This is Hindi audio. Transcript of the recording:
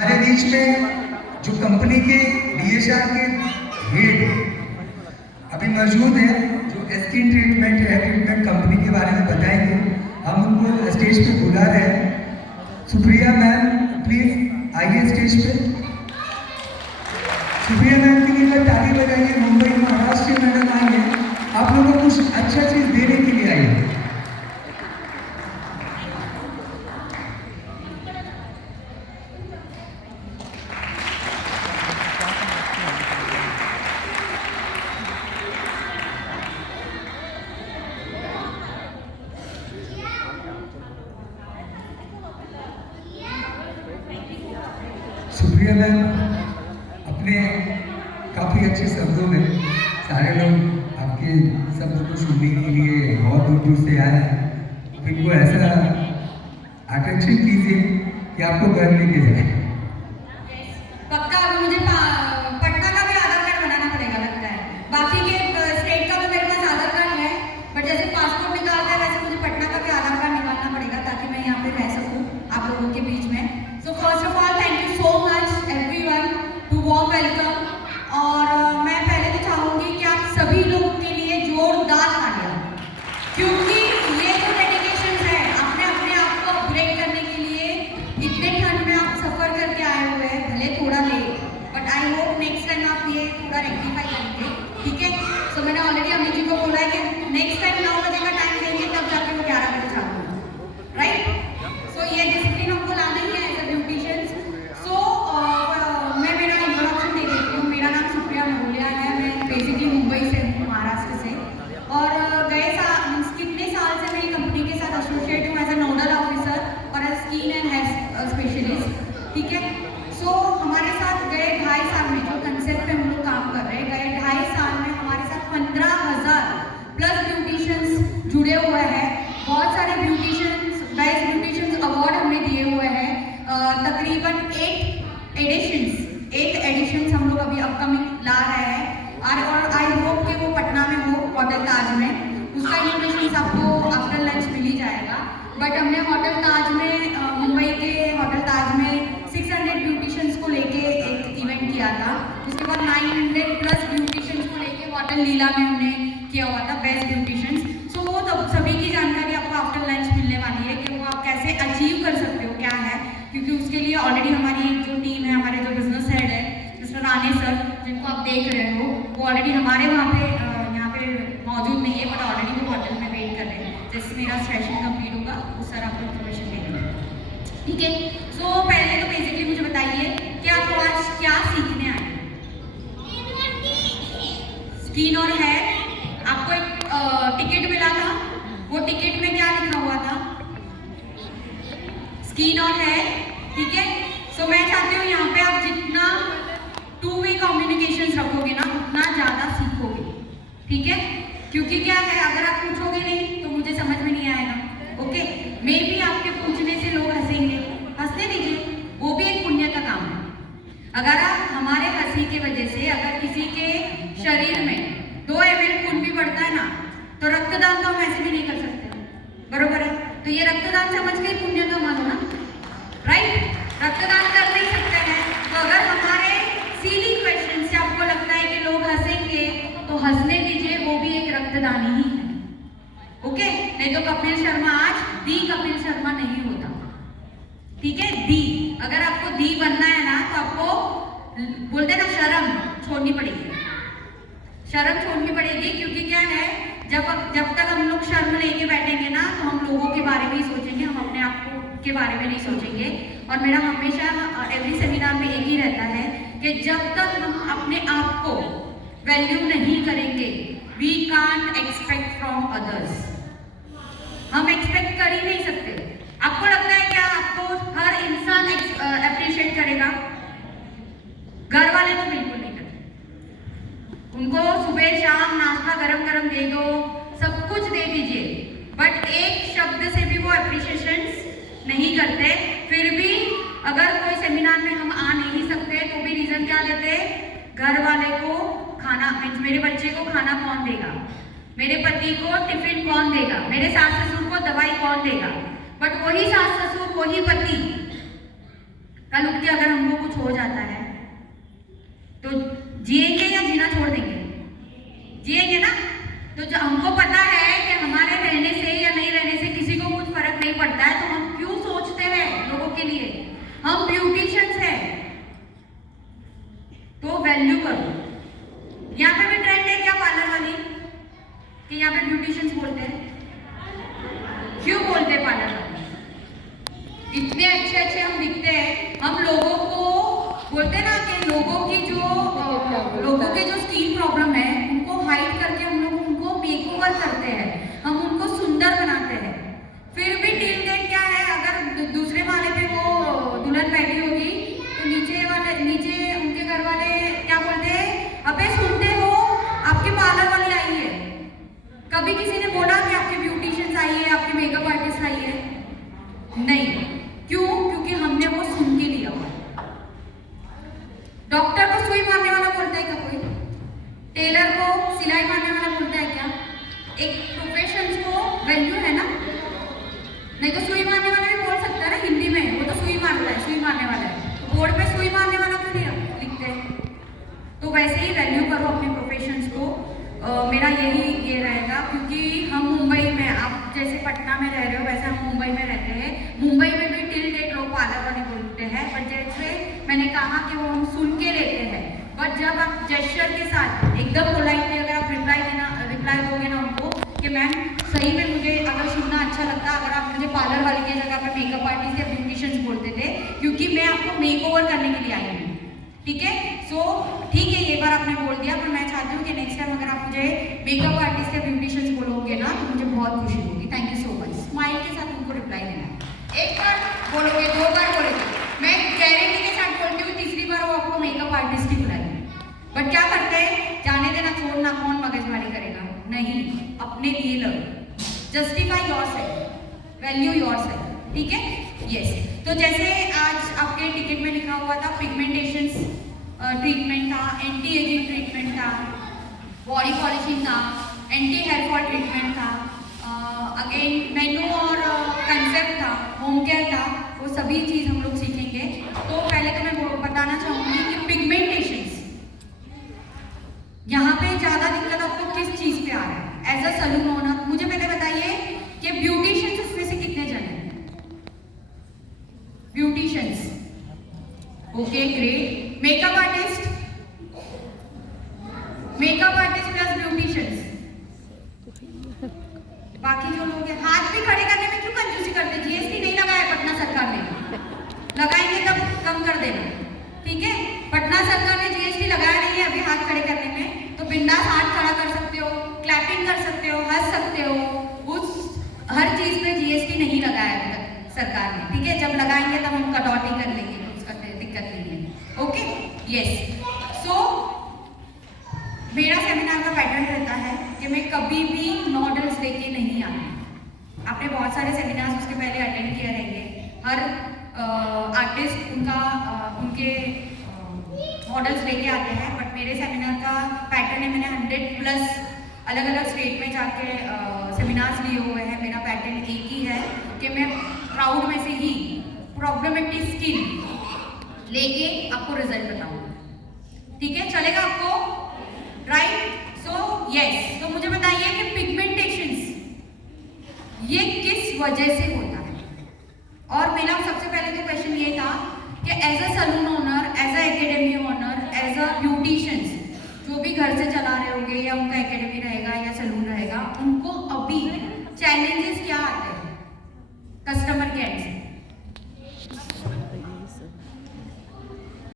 हमारे बीच में जो कंपनी के डीएचआर के हेड अभी मौजूद है, जो स्किन ट्रीटमेंट है, ट्रीटमेंट कंपनी के बारे में बताएंगे। हम उनको स्टेज पे बुला रहे हैं। सुप्रिया मैम, प्लीज आइए स्टेज पे। सुप्रिया मैम के लिए ताली बजाइए। मुंबई महाराष्ट्र मैडम आएंगे, आप लोगों को कुछ अच्छा चीज देने के लिए आइए। सुप्रिया मैम अपने काफ़ी अच्छे शब्दों में सारे लोग आपके शब्द को सुनने के लिए बहुत दूर दूर से आए हैं। आप इनको ऐसा आकर्षित कीजिए कि आपको घर लेके जाए। पक्का मुझे पटना का भी आधार कार्ड बनाना पड़ेगा लगता है। बाकी के स्टेट का तो मेरे पास आधार कार्ड है, बट जैसे पासपोर्ट निकालते हैं वैसे मुझे पटना का भी आधार कार्ड निकालना पड़ेगा ताकि मैं यहाँ पे रह सकूँ आप लोगों के बीच में। So first of all thank you so much everyone to warm welcome. और मैं पहले तो चाहूँगी कि आप सभी लोगों के लिए जोरदार तालियां, क्योंकि ये जो डेडिकेशन है आपने अपने आप को अपग्रेड करने के लिए इतने ठंड में आप सफर करके आए हुए हैं, भले थोड़ा late, but I hope next time आप ये थोड़ा रेक्टिफाई करेंगे, ठीक है। सो मैंने ऑलरेडी अमित जी को बोला है कि नेक्स्ट टाइम 9 बजे का टाइम देंगे, तब जाके वो 11 बजे चालू होगा, राइट। सो ये डिसिप्लिन हमको लाना ही है एज अ ब्यूटिशियंस। सो मैं मेरा इंट्रोडक्शन दे देती हूँ। मेरा नाम सुप्रिया नरोलिया है। मैं बेसिकली मुंबई से हूँ, महाराष्ट्र से, और कितने साल से मैं कंपनी के साथ एसोसिएट हूँ एज ए नोडल ऑफिसर और as skin and hair specialist, ठीक है। सो हमारे साथ गए 2.5 साल में जो कंसेप्ट पे हम लोग काम कर रहे हैं, गए 2.5 साल में हमारे साथ 15,000 प्लस ब्यूटिशियंस जुड़े हुए हैं। बहुत सारे ब्यूटिशियंस, बेस्ट ब्यूटिशियंस अवार्ड हमने दिए हुए हैं। तकरीबन 8 एडिशंस हम लोग अभी अपकमिंग ला रहे हैं, और आई होप कि वो पटना में हो, होटल ताज में। उसका इन्फॉर्मेशन आपको आफ्टर लंच मिल ही जाएगा। बट हमने होटल ताज में, मुंबई के होटल ताज में 600 ब्यूटिशियंस को लेके एक इवेंट किया था। उसके बाद 900 प्लस ब्यूटिशियंस को लेके होटल लीला में हमने किया हुआ था, बेस्ट ब्यूटिशियंस। सो वो तो सभी की जानकारी आपको आफ्टर लंच मिलने वाली है कि वो आप कैसे अचीव कर सकते हो, क्या है, क्योंकि उसके लिए ऑलरेडी हमारी जो टीम है, हमारे जो बिजनेस हेड है मिस्टर राणे सर, जिनको आप देख रहे हो, वो ऑलरेडी हमारे वहाँ पे यहाँ पे मौजूद नहीं है, बट ऑलरेडी वो होटल में वेट कर रहे हैं। जैसे मेरा सेशन कंप्लीट होगा उस सर आपको इन्फॉर्मेशन दे देंगे, ठीक है। सो पहले तो बेसिकली मुझे बताइए कि आप आज क्या सीखने आए। स्किन और हेयर, आपको एक टिकट मिला था, वो टिकट में क्या लिखा हुआ था, स्किन और हेयर, ठीक है। सो मैं चाहती हूँ यहाँ पे आप जितना 2 वे कम्युनिकेशन रखोगे ना, उतना ज़्यादा सीखोगे, ठीक है। क्योंकि क्या है, अगर आप पूछोगे नहीं तो मुझे समझ में नहीं आएगा, ओके। मे भी आपके पूछने से लोग हंसेंगे, हंसने दीजिए, वो भी एक पुण्य का काम है। अगर आप हमारे हंसी की वजह से अगर किसी के शरीर में 2 ml खून भी बढ़ता है ना, तो रक्तदान तो हम ऐसे भी नहीं कर सकते, बरोबर है। तो ये रक्तदान समझ के पुण्य का मानो ना, राइट। रक्तदान कर नहीं सकते हैं, तो अगर हमारे सीली क्वेश्चन से आपको लगता है कि लोग हंसेंगे, तो हंसने दीजिए, वो भी एक रक्तदान ही है, ओके। नहीं तो कपिल शर्मा आज दी कपिल शर्मा नहीं होता, ठीक है। दी, अगर आपको दी बनना है ना, तो आपको बोलते ना शर्म छोड़नी पड़ेगी, शर्म छोड़नी पड़ेगी। क्योंकि क्या है, जब तक हम लोग शर्म लेके बैठेंगे ना, तो हम लोगों के बारे में ही सोचेंगे, हम अपने आप के बारे में नहीं सोचेंगे। और मेरा हमेशा एवरी सेमिनार में एक ही रहता है कि जब तक हम अपने आप को वैल्यू नहीं करेंगे, we can't expect from others. हम एक्सपेक्ट कर ही नहीं सकते। आपको लगता है क्या आपको हर इंसान अप्रिशिएट करेगा? घर वाले तो बिल्कुल नहीं करते। उनको सुबह शाम नाश्ता गरम गरम दे दो, सब कुछ दे दीजिए, बट एक शब्द से भी वो अप्रिशिएशन नहीं करते। फिर भी अगर कोई सेमिनार में हम आ नहीं सकते तो भी रीजन क्या लेते, घर वाले को खाना, मेरे बच्चे को खाना कौन देगा, मेरे पति को टिफिन कौन देगा, मेरे सास ससुर को दवाई कौन देगा। बट वही सास ससुर, वही पति कल उठ के अगर हमको कुछ हो जाता है तो जिएंगे या जीना छोड़ देंगे? जिएंगे ना। तो जो हमको पता है कि हमारे रहने से या नहीं रहने से किसी को कुछ फर्क नहीं पड़ता है, तो हम क्यों सोचते हैं लोगों के लिए? हम ब्यूटिशियंस हैं, तो वैल्यू करो। यहाँ पे भी ट्रेंड है क्या पार्लर वाली कि यहाँ पे ब्यूटिशियंस बोलते हैं? क्यों बोलते हैं पार्लर वाली? इतने अच्छे अच्छे हम दिखते हैं, हम लोगों को बोलते हैं ना कि लोगों के जो स्किन प्रॉब्लम है उनको हाइड करके हम लोग उनको मेकओवर करते हैं, हम उनको सुंदर बनाते हैं। फिर भी टिल डेट क्या है, अगर दूसरे माले पे वो दुल्हन बैठी होगी तो नीचे उनके घर वाले क्या बोलते हैं, अबे सुनते हो आपकी पार्लर वाली आई है। कभी किसी ने बोला कि आपके ब्यूटिशियंस आई है, आपके मेकअप आर्टिस्ट आई है? नहीं। क्यों? क्योंकि हमने वो सुन के लिया हुआ। डॉक्टर को सुई मारने वाला बोलता है क्या कोई? टेलर को सिलाई मारने वाला बोलता है क्या? एक प्रोफेशंस को वैल्यू है ना। नहीं तो सुई मारने वाला भी बोल सकता है ना हिंदी में, वो तो सुई मारता है, सुई मारने वाला है। तो बोर्ड पे सुई मारने वाला क्यों नहीं लिखते? तो वैसे ही वैल्यू करो अपने प्रोफेशंस को। मेरा यही ये रहेगा, क्योंकि हम मुंबई में, आप जैसे पटना में रह रहे हो वैसे हम मुंबई में रहते हैं। मुंबई में भी टिल डेट लोग पार्लर वाले बोलते हैं, पर जैसे मैंने कहा कि वो हम सुन के लेते हैं। बट जब आप जेस्चर के साथ एकदम पोलाइटली अगर आप रिप्लाई दोगे ना उनको कि मैम सही में मुझे अगर सुनना अच्छा लगता, अगर आप मुझे पार्लर वाले की जगह पे मेकअप आर्टिस्ट या ब्यूटिशियंस बोलते थे, क्योंकि मैं आपको मेकओवर करने के लिए आई हूँ। ठीक है, सो ठीक है, ये बार आपने बोल दिया, पर मैं चाहती हूँ कि नेक्स्ट टाइम अगर आप मुझे मेकअप आर्टिस्ट या ब्यूटिशियंस बोलोगे ना तो मुझे बहुत खुशी होगी। Thank you so much. Smile के साथ उनको रिप्लाई देना। एक बार बोलोगे, 2 बार बोलोगे, मैं गारंटी के साथ बोलती हूँ तीसरी बार वो आपको मेकअप आर्टिस्ट ही बुलाएंगे। बट क्या करते हैं, जाने देना, छोड़ना, कौन मगजमारी करेगा? नहीं, अपने लिए लड़ो। Justify yourself, value yourself. ठीक है, यस। तो जैसे आज आपके टिकट में लिखा हुआ था पिगमेंटेशन ट्रीटमेंट था, एंटी एजिंग ट्रीटमेंट था, बॉडी पॉलिशिंग था, एंटी हेयर फॉल ट्रीटमेंट था, अगेन मेनू और कंसेप्ट था, होम केयर था, वो सभी चीज़ हम लोग सीखेंगे। तो पहले तो मैं बताना चाहूँगी कि पिगमेंटेशंस, यहाँ पे ज़्यादा दिक्कत आपको किस चीज़ पे आ रहा है? एज अ सलून ओनर मुझे पहले बताइए कि ब्यूटिशियंस इसमें से कितने जन हैं? Beauticians, okay great. Makeup artist plus beauticians, बाकी जो लोग हैं हाथ भी खड़े करने में क्यों कंजूसी करते? जीएसटी नहीं लगाया पटना सरकार ने, लगाएंगे तब कम कर देना। ठीक है, पटना सरकार ने जीएसटी लगाया नहीं है अभी हाथ खड़े करने में, तो बिंदास हाथ खड़ा कर सकते हो, क्लैपिंग कर सकते हो, हंस सकते हो। उस हर चीज पे जीएसटी नहीं लगाया अभी तक सरकार ने। ठीक है, जब लगाएंगे तब हम कटौती कर लेंगे, उसका दिक्कत नहीं है। Okay, yes. सो मेरा सेमिनार का पैटर्न रहता है कि मैं कभी भी मॉडल्स लेके नहीं आती। आपने बहुत सारे सेमिनार्स उसके पहले अटेंड किए रहेंगे। हर आर्टिस्ट उनके मॉडल्स लेके आते हैं, बट मेरे सेमिनार का पैटर्न है, मैंने 100+ अलग अलग स्टेट में जाके सेमिनार्स लिए हुए हैं। मेरा पैटर्न एक ही है कि मैं क्राउड में से ही प्रॉब्लमेटिक स्किल लेके आपको रिजल्ट बताऊंगा। ठीक है, चलेगा आपको? Right, so yes. तो मुझे बताइए कि पिगमेंटेशंस ये किस वजह से होता है? और मेरा सबसे पहले तो क्वेश्चन ये था कि as a salon owner, as a academy owner, as a beauticians, जो भी घर से चला रहे होंगे या उनका एकेडमी रहेगा या सलून रहेगा, उनको अभी चैलेंजेस